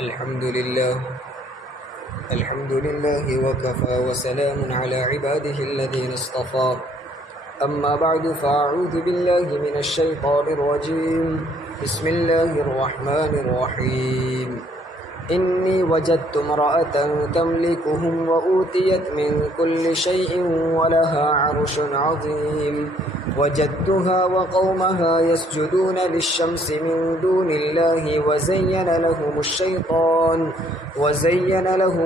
الحمد لله وكفى وسلام على عباده الذين اصطفى أما بعد فأعوذ بالله من الشيطان الرجيم بسم الله الرحمن الرحيم إني وجدت امرأة تملكهم وأوتيت من كل شيء ولها عرش عظيم وجدتها وقومها يسجدون للشمس من دون الله وزين لهم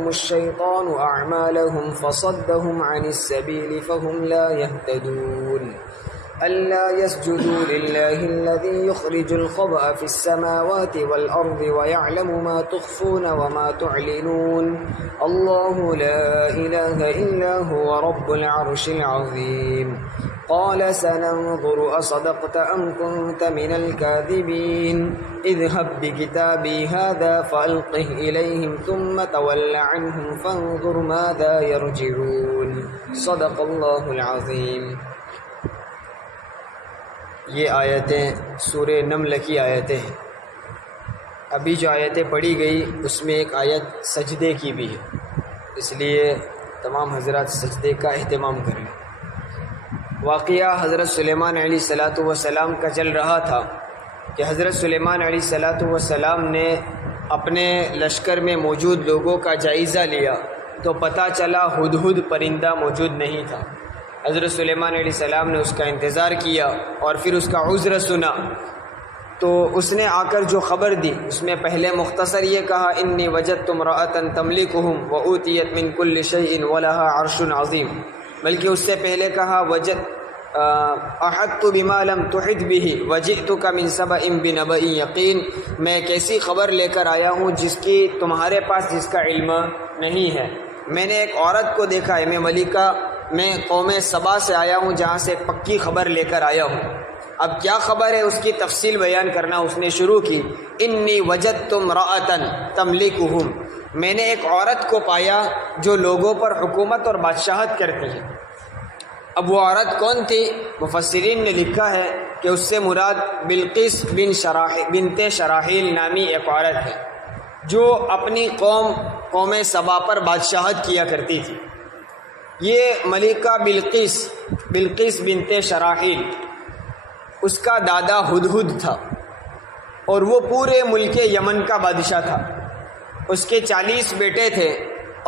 الشيطان أعمالهم فصدهم عن السبيل فهم لا يهتدون ألا يسجدوا لله الذي يخرج الخبأ في السماوات والأرض ويعلم ما تخفون وما تعلنون الله لا إله إلا هو رب العرش العظيم قال سننظر أصدقت أم كنت من الكاذبين اذهب بكتابي هذا فألقه إليهم ثم تول عنهم فانظر ماذا يرجعون صدق الله العظيم۔ یہ آیتیں سورہ نمل کی آیتیں ہیں۔ ابھی جو آیتیں پڑھی گئی اس میں ایک آیت سجدے کی بھی ہے، اس لیے تمام حضرات سجدے کا اہتمام کریں۔ واقعہ حضرت سلیمان علیہ السلام کا چل رہا تھا کہ حضرت سلیمان علیہ السلام نے اپنے لشکر میں موجود لوگوں کا جائزہ لیا تو پتہ چلا ہدہد پرندہ موجود نہیں تھا۔ حضرت سلیمان علیہ السلام نے اس کا انتظار کیا اور پھر اس کا عذر سنا، تو اس نے آ کر جو خبر دی اس میں پہلے مختصر یہ کہا انی وجدت امرأۃ تملکہم وأوتیت من کل شیء ولہا عرش عظیم، بلکہ اس سے پہلے کہا احطت بما لم تحط به وجئتک من سبأ بنبأ یقین، میں ایک ایسی خبر لے کر آیا ہوں جس کی تمہارے پاس جس کا علم نہیں ہے۔ میں نے ایک عورت کو دیکھا ہے، میں قوم سبا سے آیا ہوں جہاں سے ایک پکی خبر لے کر آیا ہوں۔ اب کیا خبر ہے اس کی تفصیل بیان کرنا اس نے شروع کی۔ انی وجدت امرأۃ تملکہم، میں نے ایک عورت کو پایا جو لوگوں پر حکومت اور بادشاہت کرتی ہے۔ اب وہ عورت کون تھی؟ مفسرین نے لکھا ہے کہ اس سے مراد بلقیس بنت شراحیل نامی ایک عورت ہے جو اپنی قوم سبا پر بادشاہت کیا کرتی تھی۔ یہ ملکہ بلقیس بنت شراحیل، اس کا دادا ہدہد تھا اور وہ پورے ملک یمن کا بادشاہ تھا۔ اس کے 40 بیٹے تھے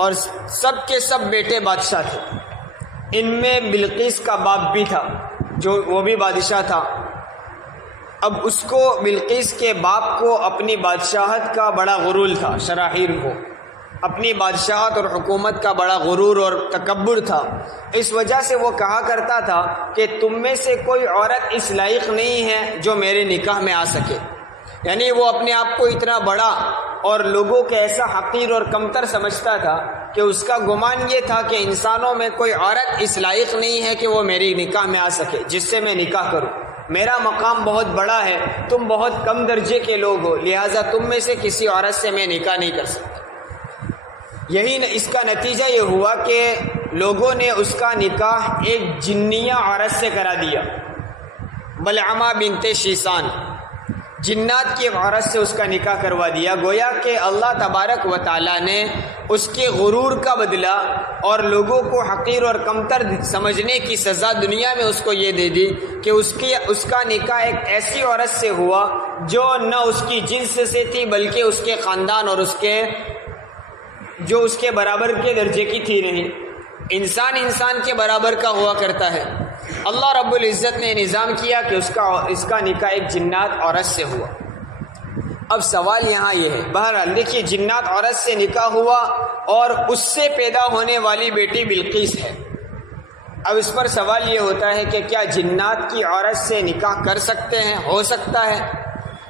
اور سب کے سب بیٹے بادشاہ تھے۔ ان میں بلقیس کا باپ بھی تھا جو وہ بھی بادشاہ تھا۔ اب اس کو بلقیس کے باپ کو اپنی بادشاہت کا بڑا غرور تھا، شراحیل کو اپنی بادشاہت اور حکومت کا بڑا غرور اور تکبر تھا۔ اس وجہ سے وہ کہا کرتا تھا کہ تم میں سے کوئی عورت اس لائق نہیں ہے جو میرے نکاح میں آ سکے، یعنی وہ اپنے آپ کو اتنا بڑا اور لوگوں کے ایسا حقیر اور کمتر سمجھتا تھا کہ اس کا گمان یہ تھا کہ انسانوں میں کوئی عورت اس لائق نہیں ہے کہ وہ میری نکاح میں آ سکے جس سے میں نکاح کروں۔ میرا مقام بہت بڑا ہے، تم بہت کم درجے کے لوگ ہو، لہٰذا تم میں سے کسی عورت سے میں نکاح نہیں کر سکتا۔ اس کا نتیجہ یہ ہوا کہ لوگوں نے اس کا نکاح ایک جنیہ عورت سے کرا دیا، بلعمہ بنت شیسان، جنات کی عورت سے اس کا نکاح کروا دیا۔ گویا کہ اللہ تبارک و تعالیٰ نے اس کے غرور کا بدلہ اور لوگوں کو حقیر اور کمتر سمجھنے کی سزا دنیا میں اس کو یہ دے دی کہ اس کا نکاح ایک ایسی عورت سے ہوا جو نہ اس کی جنس سے تھی بلکہ اس کے خاندان اور جو اس کے برابر کے درجے کی تھی نہیں۔ انسان کے برابر کا ہوا کرتا ہے۔ اللہ رب العزت نے نظام کیا کہ اس کا نکاح ایک جنات عورت سے ہوا۔ اب سوال یہاں یہ ہے، بہرحال دیکھیے جنات عورت سے نکاح ہوا اور اس سے پیدا ہونے والی بیٹی بلقیس ہے۔ اب اس پر سوال یہ ہوتا ہے کہ کیا جنات کی عورت سے نکاح کر سکتے ہیں؟ ہو سکتا ہے،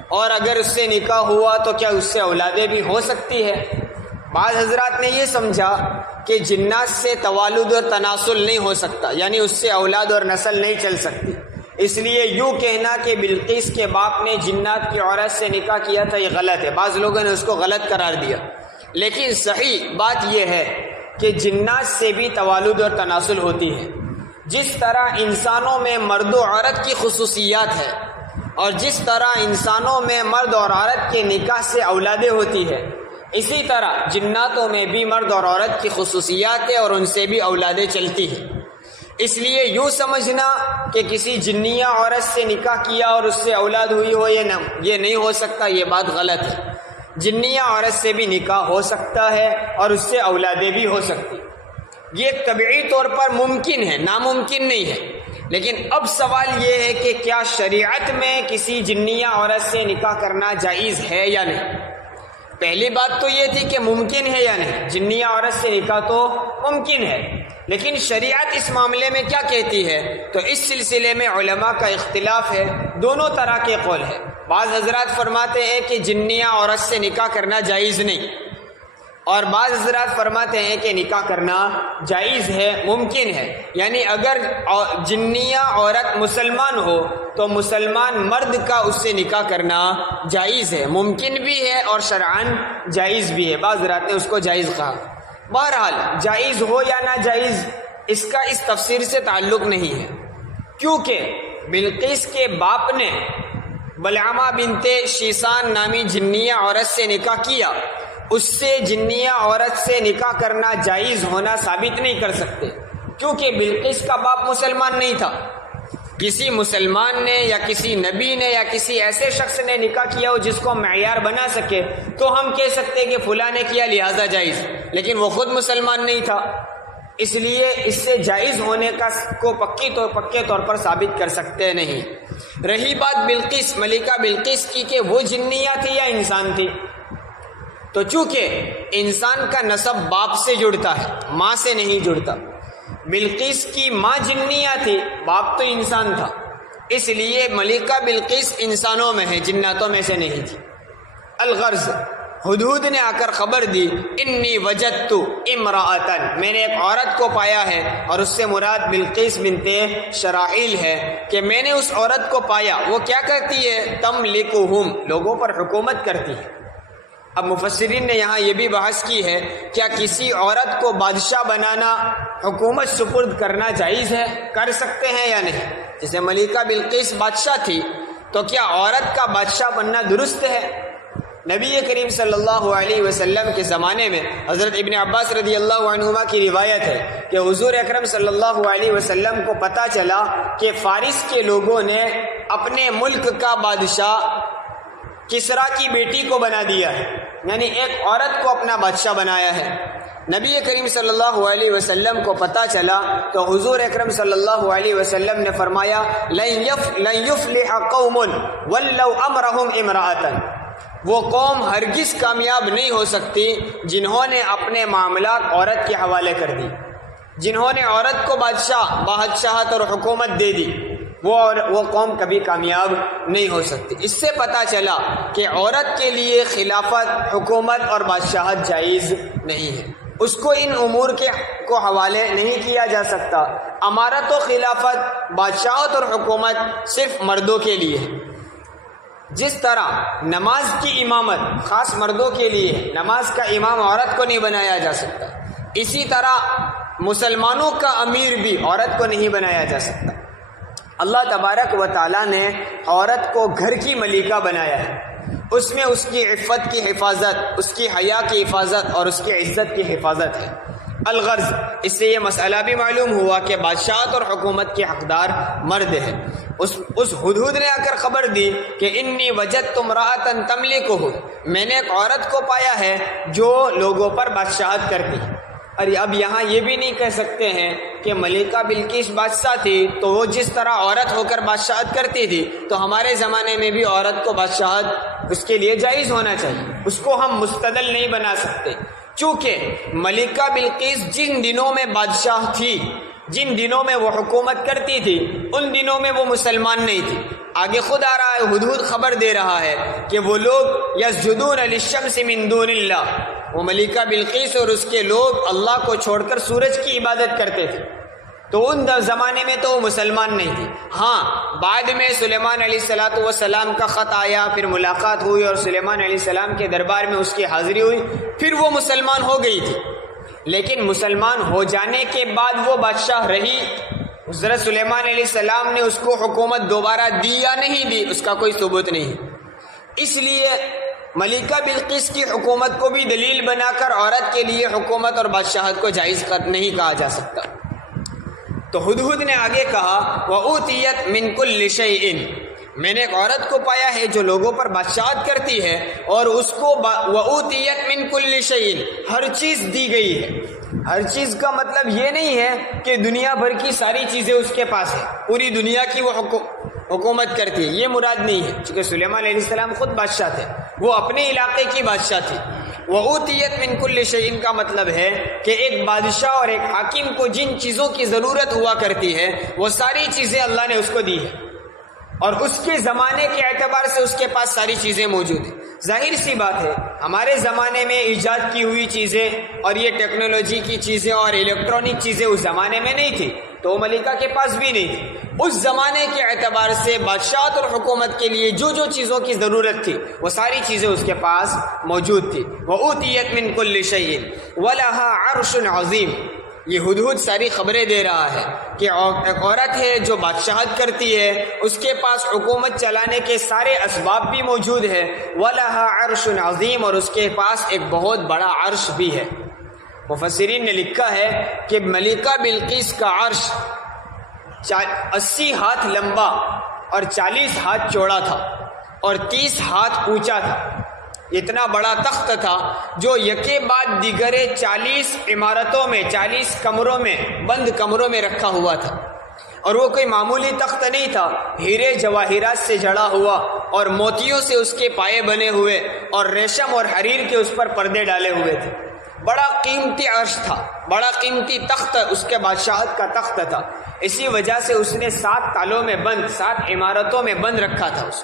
اور اگر اس سے نکاح ہوا تو کیا اس سے اولادیں بھی ہو سکتی ہے؟ بعض حضرات نے یہ سمجھا کہ جنات سے توالد اور تناسل نہیں ہو سکتا، یعنی اس سے اولاد اور نسل نہیں چل سکتی، اس لیے یوں کہنا کہ بلقیس کے باپ نے جنات کی عورت سے نکاح کیا تھا یہ غلط ہے۔ بعض لوگوں نے اس کو غلط قرار دیا، لیکن صحیح بات یہ ہے کہ جنات سے بھی توالد اور تناسل ہوتی ہے۔ جس طرح انسانوں میں مرد و عورت کی خصوصیات ہے اور جس طرح انسانوں میں مرد اور عورت کے نکاح سے اولادیں ہوتی ہے، اسی طرح جناتوں میں بھی مرد اور عورت کی خصوصیات ہیں اور ان سے بھی اولادیں چلتی ہیں۔ اس لیے یوں سمجھنا کہ کسی جنیہ عورت سے نکاح کیا اور اس سے اولاد ہوئی ہو یہ نہیں ہو سکتا، یہ بات غلط ہے۔ جنیہ عورت سے بھی نکاح ہو سکتا ہے اور اس سے اولادیں بھی ہو سکتی، یہ طبعی طور پر ممکن ہے، ناممکن نہیں ہے۔ لیکن اب سوال یہ ہے کہ کیا شریعت میں کسی جنیہ عورت سے نکاح کرنا جائز ہے یا نہیں؟ پہلی بات تو یہ تھی کہ ممکن ہے یا نہیں، جنیہ عورت سے نکاح تو ممکن ہے، لیکن شریعت اس معاملے میں کیا کہتی ہے؟ تو اس سلسلے میں علماء کا اختلاف ہے، دونوں طرح کے قول ہے۔ بعض حضرات فرماتے ہیں کہ جنیہ عورت سے نکاح کرنا جائز نہیں، اور بعض حضرات فرماتے ہیں کہ نکاح کرنا جائز ہے، ممکن ہے۔ یعنی اگر جنیہ عورت مسلمان ہو تو مسلمان مرد کا اس سے نکاح کرنا جائز ہے، ممکن بھی ہے اور شرعاً جائز بھی ہے۔ بعض حضرات نے اس کو جائز کہا۔ بہرحال جائز ہو یا ناجائز اس کا اس تفسیر سے تعلق نہیں ہے، کیونکہ بلقیس کے باپ نے بلعامہ بنت شیسان نامی جنیہ عورت سے نکاح کیا، اس سے جنیہ عورت سے نکاح کرنا جائز ہونا ثابت نہیں کر سکتے، کیونکہ بلقیس کا باپ مسلمان نہیں تھا۔ کسی مسلمان نے یا کسی نبی نے یا کسی ایسے شخص نے نکاح کیا ہو جس کو معیار بنا سکے تو ہم کہہ سکتے کہ فلاں نے کیا لہذا جائز، لیکن وہ خود مسلمان نہیں تھا، اس لیے اس سے جائز ہونے کا کو پکے طور پر ثابت کر سکتے نہیں۔ رہی بات بلقیس، ملکہ بلقیس کی کہ وہ جنیہ تھی یا انسان تھی، تو چونکہ انسان کا نسب باپ سے جڑتا ہے، ماں سے نہیں جڑتا، بلقیس کی ماں جنیہ تھی، باپ تو انسان تھا، اس لیے ملکہ بلقیس انسانوں میں ہے، جناتوں میں سے نہیں تھی۔ الغرض، ہدہد نے آ کر خبر دی، انی وجدت امرأۃ، میں نے ایک عورت کو پایا ہے، اور اس سے مراد بلقیس بنت شراحیل ہے، کہ میں نے اس عورت کو پایا، وہ کیا کرتی ہے؟ تملکہم، لوگوں پر حکومت کرتی ہے۔ اب مفسرین نے یہاں یہ بھی بحث کی ہے، کیا کسی عورت کو بادشاہ بنانا، حکومت سپرد کرنا جائز ہے؟ کر سکتے ہیں یا نہیں؟ جیسے ملکہ بلقیس بادشاہ تھی تو کیا عورت کا بادشاہ بننا درست ہے؟ نبی کریم صلی اللہ علیہ وسلم کے زمانے میں حضرت ابن عباس رضی اللہ عنہما کی روایت ہے کہ حضور اکرم صلی اللہ علیہ وسلم کو پتہ چلا کہ فارس کے لوگوں نے اپنے ملک کا بادشاہ کسرا کی بیٹی کو بنا دیا ہے، یعنی ایک عورت کو اپنا بادشاہ بنایا ہے۔ نبی کریم صلی اللہ علیہ وسلم کو پتہ چلا تو حضور اکرم صلی اللہ علیہ وسلم نے فرمایا، لن یفلح قوم ولو امرهم امرأۃ، وہ قوم ہرگز کامیاب نہیں ہو سکتی جنہوں نے اپنے معاملات عورت کے حوالے کر دی، جنہوں نے عورت کو بادشاہت اور حکومت دے دی، وہ قوم کبھی کامیاب نہیں ہو سکتی۔ اس سے پتہ چلا کہ عورت کے لیے خلافت، حکومت اور بادشاہت جائز نہیں ہے، اس کو ان امور کو حوالے نہیں کیا جا سکتا۔ امارت و خلافت، بادشاہت اور حکومت صرف مردوں کے لیے ہے۔ جس طرح نماز کی امامت خاص مردوں کے لیے ہے، نماز کا امام عورت کو نہیں بنایا جا سکتا، اسی طرح مسلمانوں کا امیر بھی عورت کو نہیں بنایا جا سکتا۔ اللہ تبارک و تعالیٰ نے عورت کو گھر کی ملکہ بنایا ہے، اس میں اس کی عفت کی حفاظت، اس کی حیا کی حفاظت اور اس کی عزت کی حفاظت ہے۔ الغرض، اس سے یہ مسئلہ بھی معلوم ہوا کہ بادشاہت اور حکومت کے حقدار مرد ہے۔ اس ہدہد نے آ کر خبر دی کہ انی وجدت امرأۃ تملکہ، میں نے ایک عورت کو پایا ہے جو لوگوں پر بادشاہت کرتی ہے۔ اور اب یہاں یہ بھی نہیں کہہ سکتے ہیں کہ ملکہ بلقیس بادشاہ تھی تو وہ جس طرح عورت ہو کر بادشاہت کرتی تھی تو ہمارے زمانے میں بھی عورت کو بادشاہت اس کے لیے جائز ہونا چاہیے، اس کو ہم مستدل نہیں بنا سکتے، چونکہ ملکہ بلقیس جن دنوں میں بادشاہ تھی، جن دنوں میں وہ حکومت کرتی تھی، ان دنوں میں وہ مسلمان نہیں تھی۔ آگے خود آ رہا ہے، ہدہد خبر دے رہا ہے کہ وہ لوگ یسجدون للشمس من دون اللہ، وہ ملکہ بلقیس اور اس کے لوگ اللہ کو چھوڑ کر سورج کی عبادت کرتے تھے، تو ان زمانے میں تو وہ مسلمان نہیں تھے۔ ہاں، بعد میں سلیمان علیہ السلام کا خط آیا، پھر ملاقات ہوئی اور سلیمان علیہ السلام کے دربار میں اس کی حاضری ہوئی، پھر وہ مسلمان ہو گئی تھی، لیکن مسلمان ہو جانے کے بعد وہ بادشاہ رہی۔ حضرت سلیمان علیہ السلام نے اس کو حکومت دوبارہ دی یا نہیں دی، اس کا کوئی ثبوت نہیں۔ اس لیے ملکہ بلقیس کی حکومت کو بھی دلیل بنا کر عورت کے لیے حکومت اور بادشاہت کو جائز نہیں کہا جا سکتا۔ تو ہدہد نے آگے کہا وَأُوتِيَتْ مِن كُلِّ شَيْءٍ، میں نے ایک عورت کو پایا ہے جو لوگوں پر بادشاہت کرتی ہے اور اس کو وَأُوتِيَتْ مِن كُلِّ شَيْءٍ، ہر چیز دی گئی ہے۔ ہر چیز کا مطلب یہ نہیں ہے کہ دنیا بھر کی ساری چیزیں اس کے پاس ہیں، پوری دنیا کی وہ حکومت کرتی ہے، یہ مراد نہیں ہے، چونکہ سلیمان علیہ السلام خود بادشاہ تھے، وہ اپنے علاقے کی بادشاہ تھی۔ وَأُوتِيَتْ مِن كُلِّ شَيْءٍ کا مطلب ہے کہ ایک بادشاہ اور ایک حاکم کو جن چیزوں کی ضرورت ہوا کرتی ہے وہ ساری چیزیں اللہ نے اس کو دی ہے، اور اس کے زمانے کے اعتبار سے اس کے پاس ساری چیزیں موجود ہیں۔ ظاہر سی بات ہے ہمارے زمانے میں ایجاد کی ہوئی چیزیں اور یہ ٹیکنالوجی کی چیزیں اور الیکٹرانک چیزیں اس زمانے میں نہیں تھی، تو وہ ملکہ کے پاس بھی نہیں تھی۔ اس زمانے کے اعتبار سے بادشاہت اور حکومت کے لیے جو جو چیزوں کی ضرورت تھی وہ ساری چیزیں اس کے پاس موجود تھی۔ وَأُوتِيَتْ مِن كُلِّ شَيْءٍ وَلَهَا عَرْشٌ عَظِيمٌ، یہ ہدہد ساری خبریں دے رہا ہے کہ ایک عورت ہے جو بادشاہت کرتی ہے، اس کے پاس حکومت چلانے کے سارے اسباب بھی موجود ہے۔ وَلَهَا عَرْشٌ عَظِيمٌ، اور اس کے پاس ایک بہت بڑا عرش بھی ہے۔ مفسرین نے لکھا ہے کہ ملکہ بلقیس کا عرش 80 ہاتھ لمبا اور 40 ہاتھ چوڑا تھا اور 30 ہاتھ اونچا تھا۔ اتنا بڑا تخت تھا جو یکے بعد دیگرے 40 عمارتوں میں 40 کمروں میں بند کمروں میں رکھا ہوا تھا، اور وہ کوئی معمولی تخت نہیں تھا، ہیرے جواہرات سے جڑا ہوا اور موتیوں سے اس کے پائے بنے ہوئے اور ریشم اور حریر کے اس پر پردے ڈالے ہوئے تھے۔ بڑا قیمتی عرش تھا، بڑا قیمتی تخت اس کے بادشاہت کا تخت تھا، اسی وجہ سے اس نے 7 تالوں میں بند 7 عمارتوں میں بند رکھا تھا اس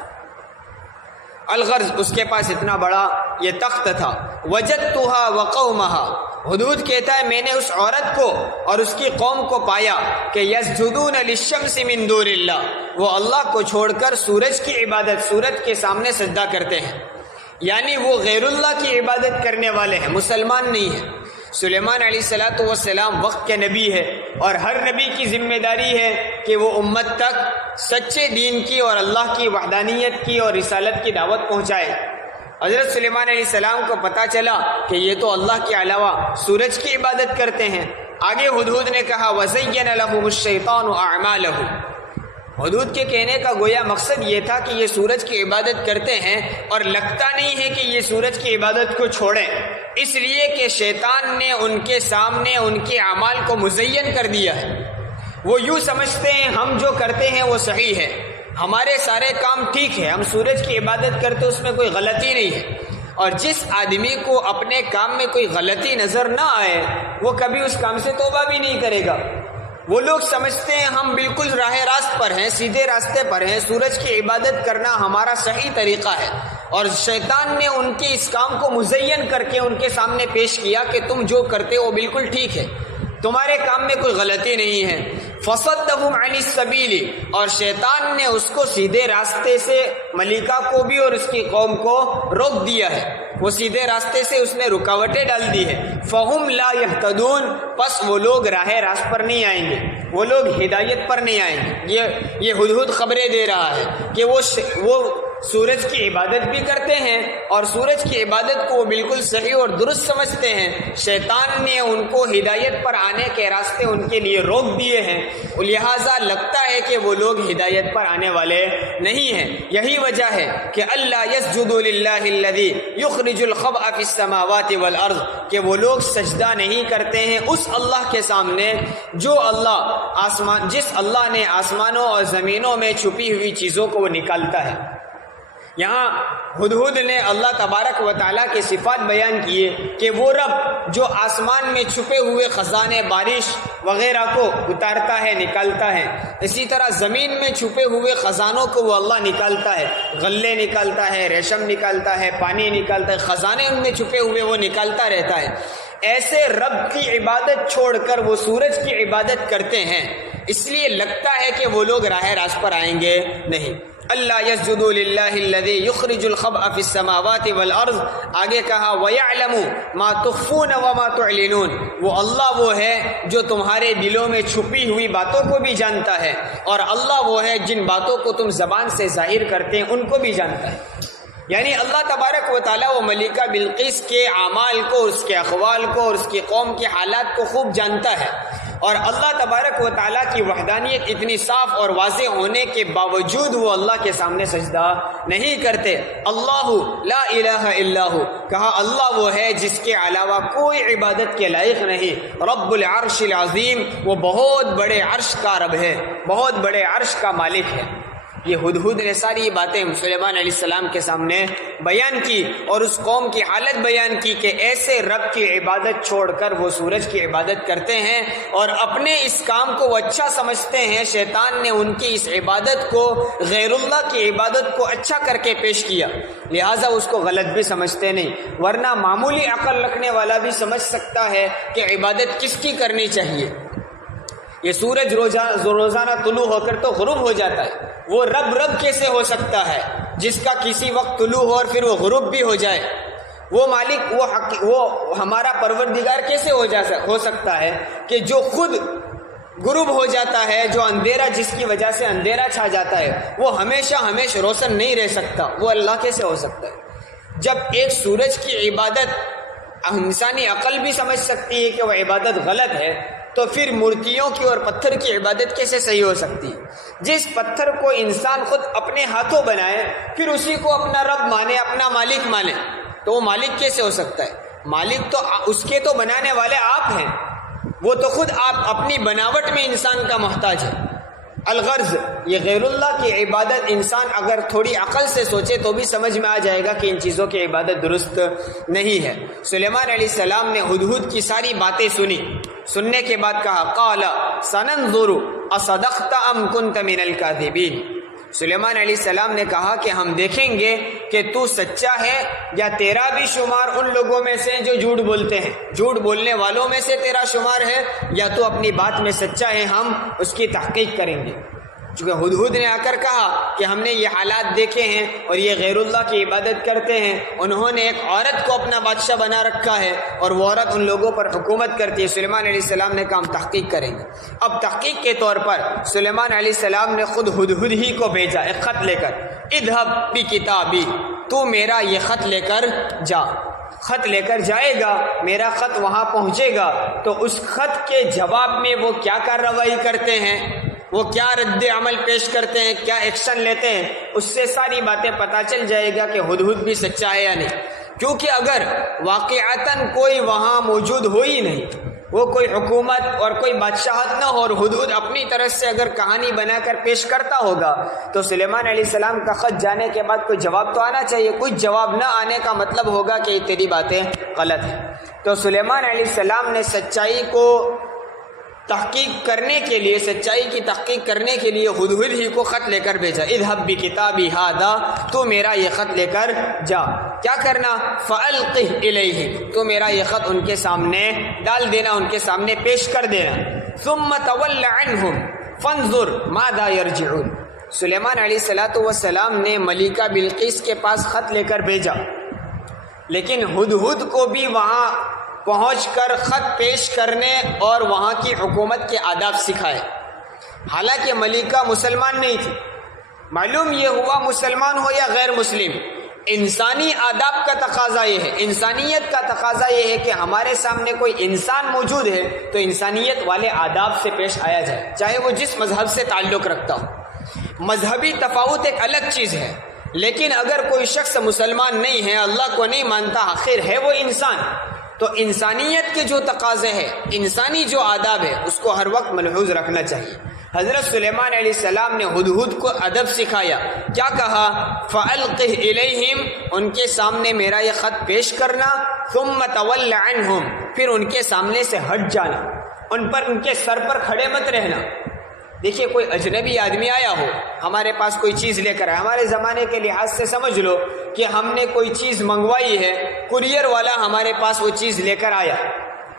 الغرض اس کے پاس اتنا بڑا یہ تخت تھا۔ وجدتها وقومها، ہدہد کہتا ہے میں نے اس عورت کو اور اس کی قوم کو پایا کہ یسجدون للشمس من دون اللہ، وہ اللہ کو چھوڑ کر سورج کی عبادت، سورج کے سامنے سجدہ کرتے ہیں، یعنی وہ غیر اللہ کی عبادت کرنے والے ہیں، مسلمان نہیں ہیں۔ سلیمان علیہ السلام وقت کے نبی ہے، اور ہر نبی کی ذمہ داری ہے کہ وہ امت تک سچے دین کی اور اللہ کی وحدانیت کی اور رسالت کی دعوت پہنچائے۔ حضرت سلیمان علیہ السلام کو پتہ چلا کہ یہ تو اللہ کے علاوہ سورج کی عبادت کرتے ہیں۔ آگے ہدہد نے کہا وَزَيَّنَ لَهُمُ الشَّيْطَانُ أَعْمَالَهُمْ، ہدہد کے کہنے کا گویا مقصد یہ تھا کہ یہ سورج کی عبادت کرتے ہیں اور لگتا نہیں ہے کہ یہ سورج کی عبادت کو چھوڑیں، اس لیے کہ شیطان نے ان کے سامنے ان کے اعمال کو مزین کر دیا ہے۔ وہ یوں سمجھتے ہیں ہم جو کرتے ہیں وہ صحیح ہے، ہمارے سارے کام ٹھیک ہے، ہم سورج کی عبادت کرتے اس میں کوئی غلطی نہیں ہے، اور جس آدمی کو اپنے کام میں کوئی غلطی نظر نہ آئے وہ کبھی اس کام سے توبہ بھی نہیں کرے گا۔ وہ لوگ سمجھتے ہیں ہم بالکل راہ راست پر ہیں، سیدھے راستے پر ہیں، سورج کی عبادت کرنا ہمارا صحیح طریقہ ہے، اور شیطان نے ان کے اس کام کو مزین کر کے ان کے سامنے پیش کیا کہ تم جو کرتے ہو بالکل ٹھیک ہے، تمہارے کام میں کوئی غلطی نہیں ہے۔ فصدهم عن السبیل، اور شیطان نے اس کو سیدھے راستے سے، ملکہ کو بھی اور اس کی قوم کو روک دیا ہے، وہ سیدھے راستے سے اس نے رکاوٹیں ڈال دی ہے۔ فہم لا یہتدون، پس وہ لوگ راہ راست پر نہیں آئیں گے، وہ لوگ ہدایت پر نہیں آئیں گے۔ یہ ہدہد خبریں دے رہا ہے کہ وہ سورج کی عبادت بھی کرتے ہیں اور سورج کی عبادت کو وہ بالکل صحیح اور درست سمجھتے ہیں، شیطان نے ان کو ہدایت پر آنے کے راستے ان کے لیے روک دیے ہیں، لہٰذا لگتا ہے کہ وہ لوگ ہدایت پر آنے والے نہیں ہیں۔ یہی وجہ ہے کہ اللہ یسجد للہ الذی یخرج الخبء فی السماوات والارض، کہ وہ لوگ سجدہ نہیں کرتے ہیں اس اللہ کے سامنے جو جس اللہ نے آسمانوں اور زمینوں میں چھپی ہوئی چیزوں کو وہ نکالتا ہے۔ یہاں ہدہد نے اللہ تبارک و تعالیٰ کے صفات بیان کیے کہ وہ رب جو آسمان میں چھپے ہوئے خزانے بارش وغیرہ کو اتارتا ہے، نکالتا ہے، اسی طرح زمین میں چھپے ہوئے خزانوں کو وہ اللہ نکالتا ہے، غلے نکالتا ہے، ریشم نکالتا ہے، پانی نکالتا ہے، خزانے ان میں چھپے ہوئے وہ نکالتا رہتا ہے۔ ایسے رب کی عبادت چھوڑ کر وہ سورج کی عبادت کرتے ہیں، اس لیے لگتا ہے کہ وہ لوگ راہ راست پر آئیں گے نہیں۔ اللہ یسجد للہ الذی یخرج الخبء فی السماوات والارض، آگے کہا وَيَعْلَمُ مَا تُخْفُونَ وَمَا تُعْلِنُونَ، وہ اللہ وہ ہے جو تمہارے دلوں میں چھپی ہوئی باتوں کو بھی جانتا ہے، اور اللہ وہ ہے جن باتوں کو تم زبان سے ظاہر کرتے ہیں ان کو بھی جانتا ہے۔ یعنی اللہ تبارک و تعالیٰ وہ ملکہ بلقیس کے اعمال کو، اس کے اقوال کو اور اس کی قوم کے حالات کو خوب جانتا ہے، اور اللہ تبارک و تعالیٰ کی وحدانیت اتنی صاف اور واضح ہونے کے باوجود وہ اللہ کے سامنے سجدہ نہیں کرتے۔ اللہ لا الہ الا ہو، کہا اللہ وہ ہے جس کے علاوہ کوئی عبادت کے لائق نہیں، رب العرش العظیم، وہ بہت بڑے عرش کا رب ہے، بہت بڑے عرش کا مالک ہے۔ یہ ہدہد نے ساری باتیں سلیمان علیہ السلام کے سامنے بیان کی اور اس قوم کی حالت بیان کی کہ ایسے رب کی عبادت چھوڑ کر وہ سورج کی عبادت کرتے ہیں اور اپنے اس کام کو وہ اچھا سمجھتے ہیں۔ شیطان نے ان کی اس عبادت کو، غیر اللہ کی عبادت کو اچھا کر کے پیش کیا، لہٰذا اس کو غلط بھی سمجھتے نہیں، ورنہ معمولی عقل رکھنے والا بھی سمجھ سکتا ہے کہ عبادت کس کی کرنی چاہیے۔ یہ سورج روزانہ طلوع ہو کر تو غروب ہو جاتا ہے، وہ رب کیسے ہو سکتا ہے جس کا کسی وقت طلوع ہو اور پھر وہ غروب بھی ہو جائے؟ وہ مالک، وہ ہمارا پروردگار کیسے ہو سکتا ہے کہ جو خود غروب ہو جاتا ہے، جو اندھیرا، جس کی وجہ سے اندھیرا چھا جاتا ہے، وہ ہمیشہ روشن نہیں رہ سکتا؟ وہ اللہ کیسے ہو سکتا ہے؟ جب ایک سورج کی عبادت انسانی عقل بھی سمجھ سکتی ہے کہ وہ عبادت غلط ہے، تو پھر مورتیوں کی اور پتھر کی عبادت کیسے صحیح ہو سکتی ہے؟ جس پتھر کو انسان خود اپنے ہاتھوں بنائے، پھر اسی کو اپنا رب مانے، اپنا مالک مانے، تو وہ مالک کیسے ہو سکتا ہے؟ مالک تو اس کے تو بنانے والے آپ ہیں، وہ تو خود آپ اپنی بناوٹ میں انسان کا محتاج ہے۔ الغرض، یہ غیر اللہ کی عبادت انسان اگر تھوڑی عقل سے سوچے تو بھی سمجھ میں آ جائے گا کہ ان چیزوں کی عبادت درست نہیں ہے۔ سلیمان علیہ السلام نے ہدہد کی ساری باتیں سنی، سننے کے بعد کہا قال سننظر اصدقت ام کنت من الکاذبین۔ سلیمان علیہ السلام نے کہا کہ ہم دیکھیں گے کہ تو سچا ہے یا تیرا بھی شمار ان لوگوں میں سے جو جھوٹ بولتے ہیں، جھوٹ بولنے والوں میں سے تیرا شمار ہے، یا تو اپنی بات میں سچا ہے، ہم اس کی تحقیق کریں گے۔ چونکہ ہدہد نے آ کر کہا کہ ہم نے یہ حالات دیکھے ہیں اور یہ غیر اللہ کی عبادت کرتے ہیں، انہوں نے ایک عورت کو اپنا بادشاہ بنا رکھا ہے اور وہ عورت ان لوگوں پر حکومت کرتی ہے۔ سلیمان علیہ السلام نے کہا ہم تحقیق کریں گے۔ اب تحقیق کے طور پر سلیمان علیہ السلام نے خود ہدہد ہی کو بھیجا ایک خط لے کر، اذهب بکتابی، تو میرا یہ خط لے کر جا۔ خط لے کر جائے گا، میرا خط وہاں پہنچے گا تو اس خط کے جواب میں وہ کیا کارروائی کرتے ہیں، وہ کیا رد عمل پیش کرتے ہیں، کیا ایکشن لیتے ہیں، اس سے ساری باتیں پتہ چل جائے گا کہ ہدہد بھی سچا ہے یا نہیں۔ کیونکہ اگر واقعتاً کوئی وہاں موجود ہو ہی نہیں، وہ کوئی حکومت اور کوئی بادشاہت نہ ہو اور ہدہد اپنی طرف سے اگر کہانی بنا کر پیش کرتا ہوگا تو سلیمان علیہ السلام کا خط جانے کے بعد کوئی جواب تو آنا چاہیے۔ کچھ جواب نہ آنے کا مطلب ہوگا کہ تیری باتیں غلط ہیں۔ تو سلیمان علیہ السلام نے سچائی کو تحقیق کرنے کے لیے، سچائی کی تحقیق کرنے کے لیے ہدہد ہی کو خط لے کر بھیجا، اذهب بکتابی ھذا، تو میرا یہ خط لے کر جا۔ کیا کرنا؟ فالقہ الیہم، تو میرا یہ خط ان کے سامنے ڈال دینا، ان کے سامنے پیش کر دینا۔ ثم تول عنہم فانظر ماذا یرجعون۔ سلیمان علیہ السلام نے ملکہ بلقیس کے پاس خط لے کر بھیجا، لیکن ہدہد کو بھی وہاں پہنچ کر خط پیش کرنے اور وہاں کی حکومت کے آداب سکھائے۔ حالانکہ ملکہ مسلمان نہیں تھی، معلوم یہ ہوا مسلمان ہو یا غیر مسلم، انسانی آداب کا تقاضا یہ ہے، انسانیت کا تقاضا یہ ہے کہ ہمارے سامنے کوئی انسان موجود ہے تو انسانیت والے آداب سے پیش آیا جائے، چاہے وہ جس مذہب سے تعلق رکھتا ہو۔ مذہبی تفاوت ایک الگ چیز ہے، لیکن اگر کوئی شخص مسلمان نہیں ہے، اللہ کو نہیں مانتا، آخر ہے وہ انسان، تو انسانیت کے جو تقاضے ہیں، انسانی جو آداب ہے، اس کو ہر وقت ملحوظ رکھنا چاہیے۔ حضرت سلیمان علیہ السلام نے ہدہد کو ادب سکھایا، کیا کہا؟ فَأَلْقِهْ إِلَيْهِمْ، ان کے سامنے میرا یہ خط پیش کرنا، ثُمَّ تَوَلَّ عَنْهُمْ، پھر ان کے سامنے سے ہٹ جانا، ان کے سر پر کھڑے مت رہنا۔ دیکھیے کوئی اجنبی آدمی آیا ہو، ہمارے پاس کوئی چیز لے کر آیا، ہمارے زمانے کے لحاظ سے سمجھ لو کہ ہم نے کوئی چیز منگوائی ہے، کوریئر والا ہمارے پاس وہ چیز لے کر آیا،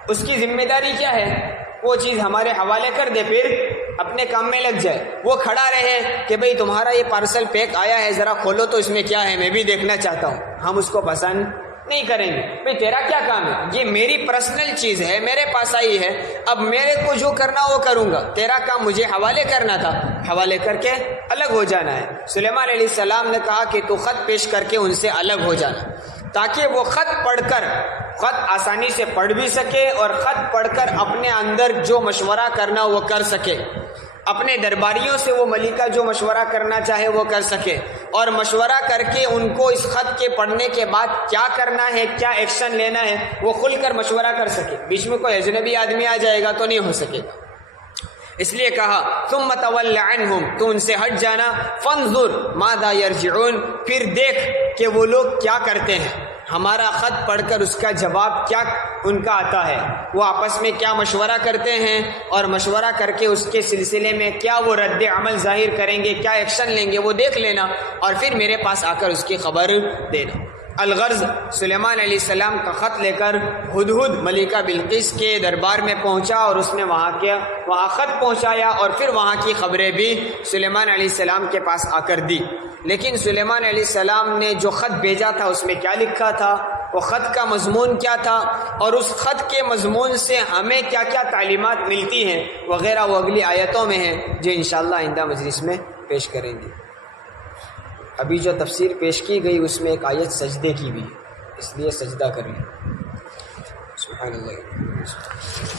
اس کی ذمہ داری کیا ہے؟ وہ چیز ہمارے حوالے کر دے، پھر اپنے کام میں لگ جائے۔ وہ کھڑا رہے کہ بھئی تمہارا یہ پارسل پیک آیا ہے، ذرا کھولو تو اس میں کیا ہے، میں بھی دیکھنا چاہتا ہوں۔ ہم اس کو پسند نہیں کریں گے. بھئی تیرا کیا کام ہے؟ یہ میری پرسنل چیز ہے، میرے پاس آئی ہے، اب میرے کو جو کرنا وہ کروں گا، تیرا کام مجھے حوالے کرنا تھا، حوالے کر کے الگ ہو جانا ہے. سلیمان علیہ السلام نے کہا کہ تو خط پیش کر کے ان سے الگ ہو جانا، تاکہ وہ خط پڑھ کر خط آسانی سے پڑھ بھی سکے اور خط پڑھ کر اپنے اندر جو مشورہ کرنا وہ کر سکے، اپنے درباریوں سے وہ ملکہ جو مشورہ کرنا چاہے وہ کر سکے، اور مشورہ کر کے ان کو اس خط کے پڑھنے کے بعد کیا کرنا ہے، کیا ایکشن لینا ہے وہ کھل کر مشورہ کر سکے. بیچ میں کوئی اجنبی آدمی آ جائے گا تو نہیں ہو سکے گا. اس لیے کہا ثم تول عنہم، تو ان سے ہٹ جانا، فانظر ماذا یرجعون، پھر دیکھ کہ وہ لوگ کیا کرتے ہیں، ہمارا خط پڑھ کر اس کا جواب کیا ان کا آتا ہے، وہ آپس میں کیا مشورہ کرتے ہیں، اور مشورہ کر کے اس کے سلسلے میں کیا وہ رد عمل ظاہر کریں گے، کیا ایکشن لیں گے، وہ دیکھ لینا اور پھر میرے پاس آ کر اس کی خبر دینا. الغرض سلیمان علیہ السلام کا خط لے کر ہدہد ملکہ بلقیس کے دربار میں پہنچا، اور اس نے وہاں خط پہنچایا اور پھر وہاں کی خبریں بھی سلیمان علیہ السلام کے پاس آ کر دی. لیکن سلیمان علیہ السلام نے جو خط بھیجا تھا اس میں کیا لکھا تھا، وہ خط کا مضمون کیا تھا، اور اس خط کے مضمون سے ہمیں کیا کیا تعلیمات ملتی ہیں وغیرہ، وہ اگلی آیتوں میں ہیں جو انشاءاللہ آئندہ مجلس میں پیش کریں گے. ابھی جو تفسیر پیش کی گئی اس میں ایک آیت سجدے کی بھی، اس لیے سجدہ کریں. سبحان اللہ.